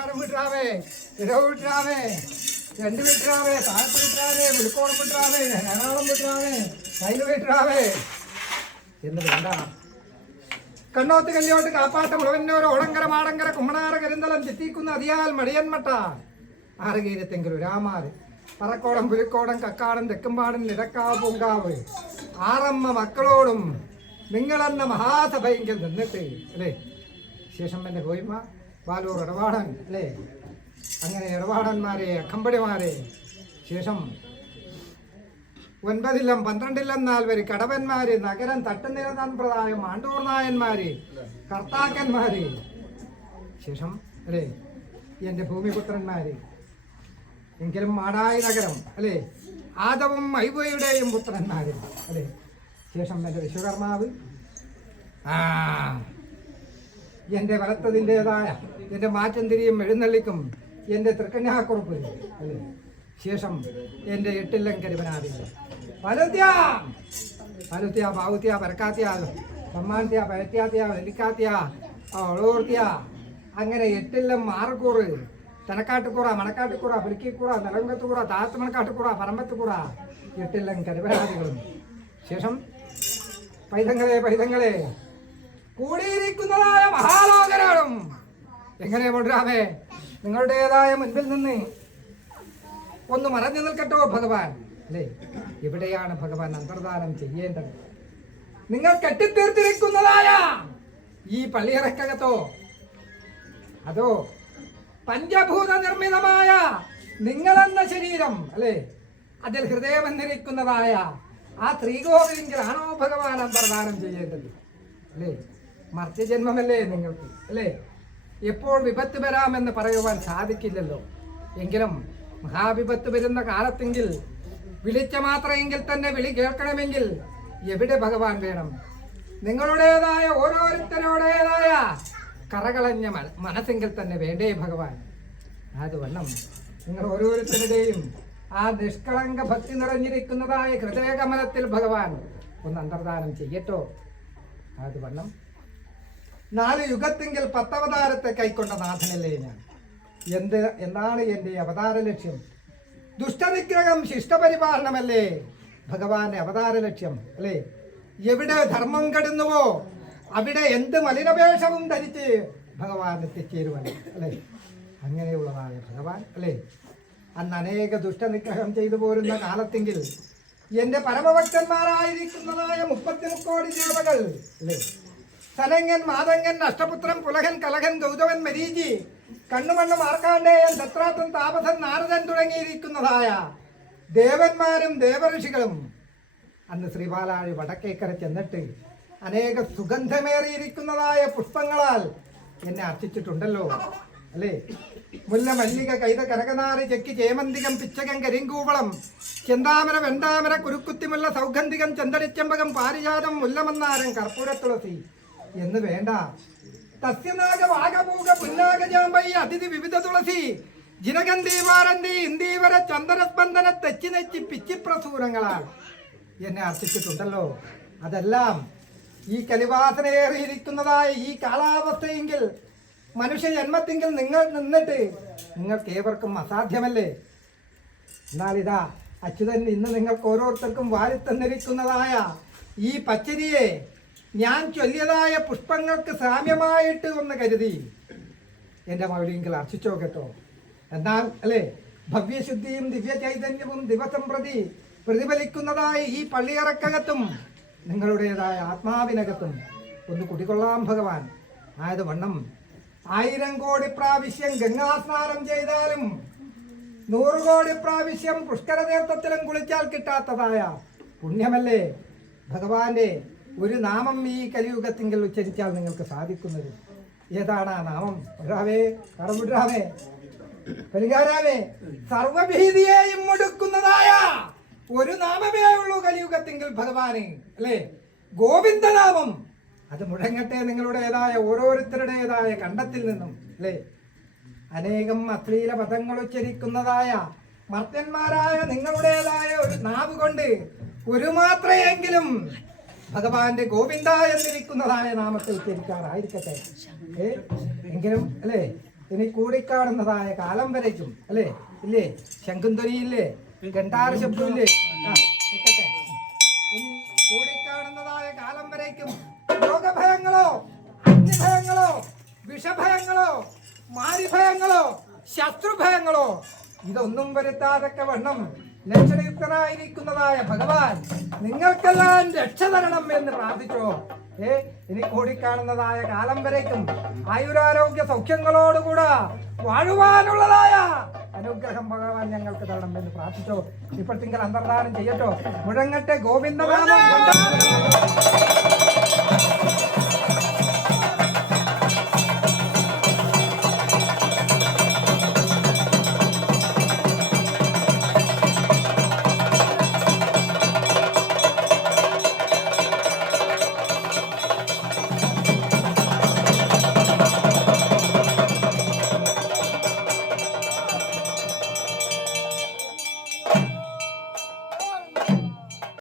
കക്കാടം വിട്ടാവേ, ഇടവ് വിട്ടാവേ, രണ്ട് വിട്ടാവേ, താഴത്ത് വിട്ടാവേ, പുലിക്കോളം വിട്ടാവേ, ഞങ്ങളോളം വിട്ടാവേ, കയ്യിൽ വിട്ടാവേ എന്ന് വേണ്ട. കണ്ണോത്ത് കല്യോട്ട് കാപ്പാട്ട മുളവന്നൂർ ഓളങ്കര മാടങ്കര കുമ്മണാറ കരിന്തളം ചെത്തിക്കുന്ന അതിയാൽ മടിയന്മട്ട ആറുകീരത്തെങ്കിലും രാമാറ് പറക്കോടം പുലിക്കോടം കക്കാടം തെക്കുംപാടൻ നിരക്കാവ് പൂങ്കാവ് ആറമ്മ മക്കളോടും നിങ്ങളെന്ന മഹാസഭയെങ്കിൽ നിന്നിട്ട് അല്ലേ. ശേഷം എൻ്റെ കോയ്മ പാലൂർ ഇടപാടൻ അല്ലേ. അങ്ങനെ ഇടപാടന്മാരെ അക്കമ്പടിമാരെ ശേഷം 9 12 4 കടവന്മാര് നഗരം തട്ടുനില സമ്പ്രദായം ആണ്ടൂർ നായന്മാര് കർത്താക്കന്മാര് ശേഷം അല്ലേ എൻ്റെ ഭൂമിപുത്രന്മാര് എങ്കിലും മാടായി നഗരം അല്ലേ ആദവും ഐവയുടെയും പുത്രന്മാര് അല്ലേ. ശേഷം എൻ്റെ വിശ്വകർമാവ് എൻ്റെ വലത്തതിൻ്റെതായ എൻ്റെ മാറ്റന്തിരിയും എഴുന്നള്ളിക്കും എൻ്റെ തൃക്കന്യാക്കുറപ്പ് അല്ലേ. ശേഷം എൻ്റെ 8 കരിവനാദികൾ പലുത്യ പാവുത്യ പരക്കാത്യ സമ്മാനത്യ പരത്യാത്യ വെല്ലിക്കാത്യ ഒളൂർത്തിയ അങ്ങനെ 8 മാറുകൂറ് തനക്കാട്ടുകൂറ മണക്കാട്ടുകൂറ പുലിക്കിക്കൂറ നിലങ്കത്തുകൂറ താത്തുമണക്കാട്ടുകൂറ പറമ്പത്തുകൂറ 8 കരിവനാദികളും ശേഷം പൈതങ്ങളെ കൂടിയിരിക്കുന്നതായ മഹാലോകരാളും എങ്ങനെ കൊണ്ടുവരാമേ നിങ്ങളുടേതായ മുൻപിൽ നിന്ന് ഒന്ന് മറഞ്ഞു നിൽക്കട്ടോ ഭഗവാൻ അല്ലേ. എവിടെയാണ് ഭഗവാൻ അന്തർദാനം ചെയ്യേണ്ടത്? നിങ്ങൾ കെട്ടിത്തീർത്തിരിക്കുന്നതായ ഈ പള്ളിയറക്കകത്തോ അതോ പഞ്ചഭൂത നിർമ്മിതമായ നിങ്ങളെന്ന ശരീരം അല്ലേ അതിൽ ഹൃദയം എന്നിരിക്കുന്നതായ ആ ശ്രീകോവിലെങ്കിലാണോ ഭഗവാൻ അന്തർദാനം ചെയ്യേണ്ടത് അല്ലേ. മർത്യജന്മമല്ലേ നിങ്ങൾക്ക് അല്ലേ. എപ്പോൾ വിപത്ത് വരാമെന്ന് പറയുവാൻ സാധിക്കില്ലല്ലോ. എങ്കിലും മഹാവിപത്ത് വരുന്ന കാലത്തെങ്കിൽ വിളിച്ച മാത്രമെങ്കിൽ തന്നെ വിളി കേൾക്കണമെങ്കിൽ എവിടെ ഭഗവാൻ വേണം? നിങ്ങളുടേതായ ഓരോരുത്തരുടേതായ കറകളഞ്ഞ മനസ്സെങ്കിൽ തന്നെ വേണ്ടേ ഭഗവാൻ? അതുവണ്ണം നിങ്ങൾ ഓരോരുത്തരുടെയും ആ നിഷ്കളങ്ക ഭക്തി നിറഞ്ഞിരിക്കുന്നതായ ഹൃദയകമലത്തിൽ ഭഗവാൻ ഒന്ന് അന്തർദാനം ചെയ്യട്ടോ. അതുവണ്ണം 4 യുഗത്തെങ്കിൽ 10 അവതാരത്തെ കൈക്കൊണ്ട നാഥനല്ലേ ഞാൻ. എന്താണ് എൻ്റെ അവതാര ലക്ഷ്യം? ദുഷ്ടനിഗ്രഹം ശിഷ്ടപരിപാലനമല്ലേ ഭഗവാന്റെ അവതാര ലക്ഷ്യം അല്ലേ. എവിടെ ധർമ്മം കെടുന്നുവോ അവിടെ എന്ത് മലിനവേഷവും ധരിച്ച് ഭഗവാൻ എത്തിച്ചേരുവാൻ അല്ലേ. അങ്ങനെയുള്ളതായ ഭഗവാൻ അല്ലേ. അന്ന് അനേക ദുഷ്ടനിഗ്രഹം ചെയ്തു പോരുന്ന കാലത്തെങ്കിൽ എൻ്റെ പരമഭക്തന്മാരായിരിക്കുന്നതായ 30 കോടി ദേവകൾ അല്ലേ. സനങ്ങൻ മാതങ്ങൻ അഷ്ടപുത്രൻ പുലഹൻ കലഹൻ ഗൗതമൻ മരീചി കണ്ണുമണ്ണ് മാർക്കാണ്ഡേയൻ ദത്രാത്തൻ താപസൻ നാരദൻ തുടങ്ങിയിരിക്കുന്നതായ ദേവന്മാരും ദേവഋഷികളും അന്ന് ശ്രീപാലാഴി വടക്കേക്കര ചെന്നിട്ട് അനേക സുഗന്ധമേറിയിരിക്കുന്നതായ പുഷ്പങ്ങളാൽ എന്നെ അർച്ചിച്ചിട്ടുണ്ടല്ലോ അല്ലേ. മുല്ല മല്ലിക കൈത കനകനാറി ചെക്കി ചേമന്തികം പിച്ചകം കരിങ്കൂവളം ചെന്താമര വെണ്ടാമര കുരുക്കുത്തിമുല്ല സൗഗന്ധികം ചെന്തടിച്ചമ്പകം പാരിജാതം മുല്ലമന്നാരം കർപ്പൂരത്തുളസി എന്ന് വേണ്ട തസ്യനാഗ വാഗപൂക പുന്നാഗജാമ്പൈ അതിഥി വിവിധ തുളസി ജിനഗന്ധി വാരന്തി ഇന്ദീവര ചന്ദനസ്പന്ദന തെച്ചി നെച്ചി പിച്ചിപ്രസൂരങ്ങളാൽ എന്നെ അർപ്പിച്ചിട്ടുണ്ടല്ലോ. അതെല്ലാം ഈ കലിവാസനയേറിയിരിക്കുന്നതായ ഈ കാലാവസ്ഥയെങ്കിൽ മനുഷ്യ ജന്മത്തെങ്കിൽ നിങ്ങൾ നിന്നിട്ട് നിങ്ങൾക്ക് ഏവർക്കും അസാധ്യമല്ലേ. എന്നാലിതാ അച്യുതൻ ഇന്ന് നിങ്ങൾക്ക് ഓരോരുത്തർക്കും വാരിത്തന്നിരിക്കുന്നതായ ഈ പച്ചരിയെ ഞാൻ ചൊല്ലിയതായ പുഷ്പങ്ങൾക്ക് സാമ്യമായിട്ട് ഒന്ന് കരുതി എൻ്റെ മൗലിയെങ്കിൽ അർച്ചിച്ചോ കേട്ടോ. എന്നാൽ അല്ലേ ഭവ്യശുദ്ധിയും ദിവ്യ ചൈതന്യവും ദിവസം പ്രതി പ്രതിഫലിക്കുന്നതായ ഈ പള്ളിയറക്കകത്തും നിങ്ങളുടേതായ ആത്മാവിനകത്തും ഒന്ന് കുടികൊള്ളാം ഭഗവാൻ. ആയത് വണ്ണം 1000 കോടി പ്രാവശ്യം ഗംഗാസ്നാനം ചെയ്താലും 100 കോടി പ്രാവശ്യം പുഷ്കരതീർത്ഥത്തിലും കുളിച്ചാൽ കിട്ടാത്തതായ പുണ്യമല്ലേ ഭഗവാന്റെ ഒരു നാമം ഈ കലിയുഗത്തിങ്കിൽ ഉച്ചരിച്ചാൽ നിങ്ങൾക്ക് സാധിക്കുന്നത്. ഏതാണ് ആ നാമം? വിടാവേ കറവിടാവേ പരിഹാരാവേ സർവഭീതിയെയും മുടുക്കുന്നതായ ഒരു നാമമേ ഉള്ളൂ കലിയുഗത്തിങ്കിൽ ഭഗവാന് അല്ലേ. ഗോവിന്ദനാമം. അത് മുഴങ്ങട്ടെ നിങ്ങളുടേതായ ഓരോരുത്തരുടേതായ കണ്ടത്തിൽ നിന്നും അല്ലേ. അനേകം അശ്ലീല പദങ്ങൾ ഉച്ചരിക്കുന്നതായ മർത്യന്മാരായ നിങ്ങളുടേതായ ഒരു നാവ് കൊണ്ട് ഒരു മാത്രയെങ്കിലും ഭഗവാന്റെ ഗോവിന്ദ എന്നിരിക്കുന്നതായ നാമത്തെ ഉച്ചരിക്കാറായിരിക്കട്ടെ. എങ്കിലും അല്ലേ ഇനി കൂടിക്കാണുന്നതായ കാലം വരയ്ക്കും അല്ലേ ഇല്ലേ ശംഖുന്തൊരിയില്ലേ ഗണ്ടാര ശബ്ദമില്ലേ നിൽക്കട്ടെ ഇനി കൂടിക്കാണുന്നതായ കാലം വരയ്ക്കും രോഗഭയങ്ങളോ അഗ്നിഭയങ്ങളോ വിഷഭയങ്ങളോ മാരിഭയങ്ങളോ ശത്രുഭയങ്ങളോ ഇതൊന്നും വരുത്താതൊക്കെ വണ്ണം ലക്ഷണയുക്തനായിരിക്കുന്നതായ ഭഗവാൻ നിങ്ങൾക്കെല്ലാം രക്ഷ തരണം എന്ന് പ്രാർത്ഥിച്ചോ. ഇനി കൂടിക്കാണുന്നതായ കാലം വരേക്കും ആയുരാരോഗ്യ സൗഖ്യങ്ങളോടുകൂടെ വാഴുവാനുള്ളതായ അനുഗ്രഹം ഭഗവാൻ ഞങ്ങൾക്ക് തരണം എന്ന് പ്രാർത്ഥിച്ചോ. ഇപ്പോൾ തിങ്കൾ അന്തർദാനം ചെയ്യട്ടോ. മുഴങ്ങട്ടെ ഗോവിന്ദനാമം.